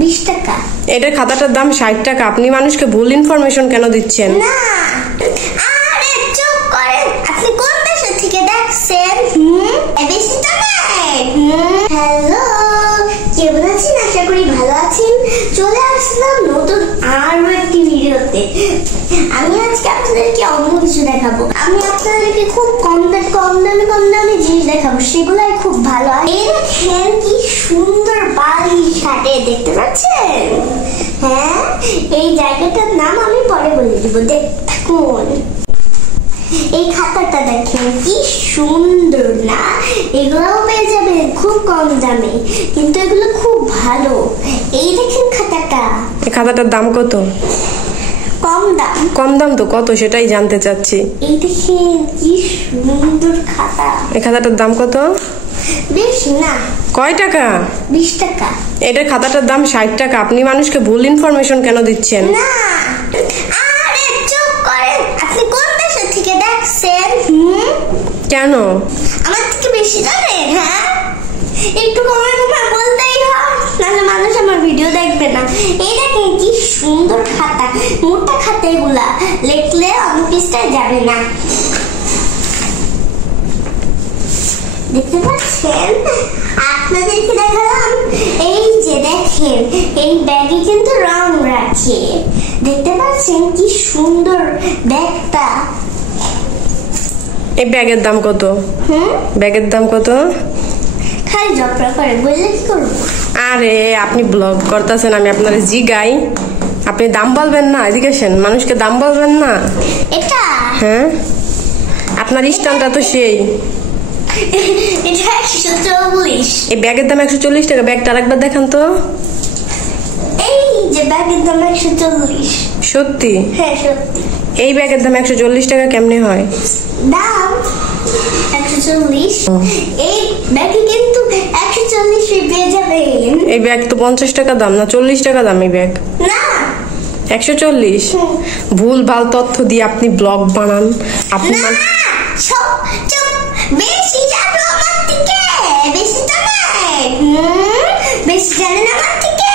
20 টাকা। এটার খাতাটার দাম 60 টাকা। আপনি মানুষকে ভুল ইনফরমেশন কেন দিচ্ছেন? না, আরে চুপ করেন। আপনি কোন দেশ থেকে দেখছেন? বেশি তো নাই। হ্যালো, কেমন আছেন? আশা করি ভালো আছেন। চলে আসলাম নতুন আরো একটি ভিডিওতে। আমি আজকে আপনাদেরকে অন্য কিছু দেখাবো। আমি আপনাদেরকে খুব কম দামে জিনিস দেখাবো, সেগুলাই খুব ভালো। এই দেখেন কি সুন্দর বালিশ খাটে, দেখতে পাচ্ছেন? হ্যাঁ, এই জায়গাটার নাম আমি পরে বলে দিব, দেখতে থাকুন। এই খাতাটা দেখেন কি সুন্দর না? এগুলোও পেয়ে যাবেন খুব কম দামে, কিন্তু এগুলো খুব ভালো। এই দেখেন খাতাটা। এই খাতাটার দাম কত? কম দাম তো কত সেটাই জানতে চাচ্ছি। এই দেখেন কি সুন্দর খাতা। এই খাতাটার দাম কত? বেশি না। কয় টাকা? 20 টাকা। এটার খাতাটার দাম 60 টাকা। আপনি মানুষকে ভুল ইনফরমেশন কেন দিচ্ছেন? না, আরে চুপ করেন। আপনি কোন দেশ থেকে দেখছেন? কেন? আমার থেকে বেশি জানেন? হ্যাঁ, একটু কমে বলতেই হয়, নাহলে মানুষ আমার ভিডিও দেখবে না। এই দেখেন কি সুন্দর খাতা, মোটা খাতা। এগুলা লিখলে অন্য পৃষ্ঠায় যাবে না, দেখতে পাচ্ছেন? আপনাদেরকে দেখালাম। এই যে দেখেন, এই ব্যাগে কিন্তু রং রাখে, দেখতে পাচ্ছেন কি সুন্দর ব্যাগটা। এই ব্যাগের দাম কত? ব্যাগের দাম কত? খালি ঝগড়া করে বললে কি করবো? আরে আপনি ব্লগ করতেছেন, আমি আপনার জিগাই, আপনি দাম বলবেন না? এদিকে আসেন, মানুষকে দাম বলবেন না? এটা হ্যাঁ, আপনার স্ট্যান্ডটা তো সেই। এটা 140। এই ব্যাগের দাম 140 টাকা। ব্যাগটা আরেকবার দেখান তো। এই যে ব্যাগের দাম 140। সত্যি? হ্যাঁ সত্যি। এই ব্যাগের দাম 140 টাকা কেমনে হয়? দাম 140। এই ব্যাগে কিন্তু 140 পেয়ে যাবেন। এই ব্যাগ তো 50 টাকা দাম, না 40 টাকা দাম এই ব্যাগ? না, 140। ভুল ভাল তথ্য দিয়ে আপনি ব্লগ বানান। আপনি বেশি জানো আমার থেকে, বেশি তো নাই। বেশি জানেন আমার থেকে।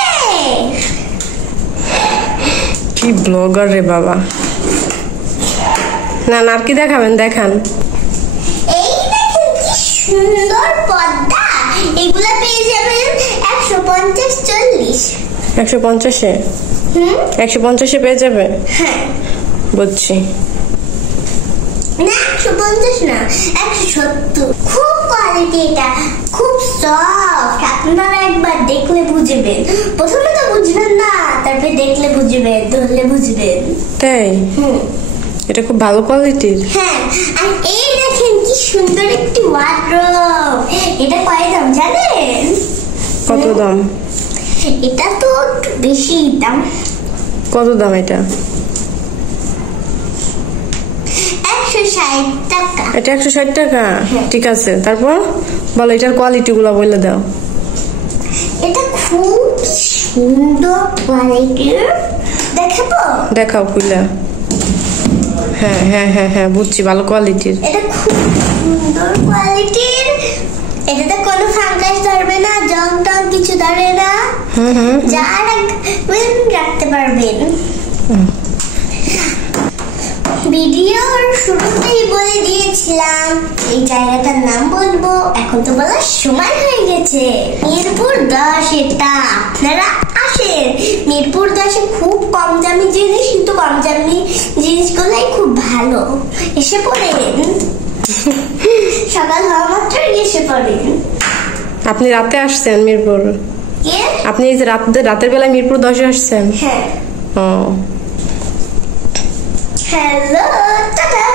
কি ব্লগার রে বাবা। না আর কি দেখাবেন? দেখান। এই দেখেন কি সুন্দর পর্দা। এগুলা পেয়ে যাবেন 150-40। 150-এ? 150-এ পেয়ে যাবে? হ্যাঁ, বুঝছি। না 150 না, 170। খুব কোয়ালিটি, এটা খুব সফট। আপনারা একবার দেখলে বুঝবেন। প্রথমে তো বুঝবেন না, তারপরে দেখলে বুঝবেন, ধরলে বুঝবেন। তাই? এটা খুব ভালো কোয়ালিটির। হ্যাঁ, আর এই দেখেন কি সুন্দর একটি ওয়ার্ডরোব। এটা কয় দাম জানেন? কত দাম? এটা তো একটু বেশি দাম। কত দাম এটা? 160 টাকা। এটা 160 টাকা? ঠিক আছে, তারপর বলো এটার কোয়ালিটি গুলা বলে দাও। এটা খুব সুন্দর কোয়ালিটির। দেখাবো? দেখাও খুলে। হ্যাঁ হ্যাঁ হ্যাঁ হ্যাঁ, বুঝছি, ভালো কোয়ালিটির। এটা খুব সুন্দর কোয়ালিটির। এটাতে কোনো ফাঙ্গাস ধরবে না, জং টং কিছু ধরে না। যা রাখতে পারবেন। ভিডিওর শুরুতেই বলে দিয়েছিলাম এই জায়গাটার নাম বলবো, এখন তো বলার সময় হয়ে গেছে। মিরপুর 10 এটা। আপনারা আসেন, মিরপুর 10-এ খুব কম দামি জিনিস, কিন্তু কম দামি জিনিসগুলাই খুব ভালো। এসে পড়েন, সকাল হওয়া মাত্রই এসে পড়েন। আপনি রাতে আসছেন মিরপুর? আপনি এই যে রাতের বেলায় মিরপুর 10-এ আসছেন? হ্যাঁ। ও, হ্যালো, টাটা।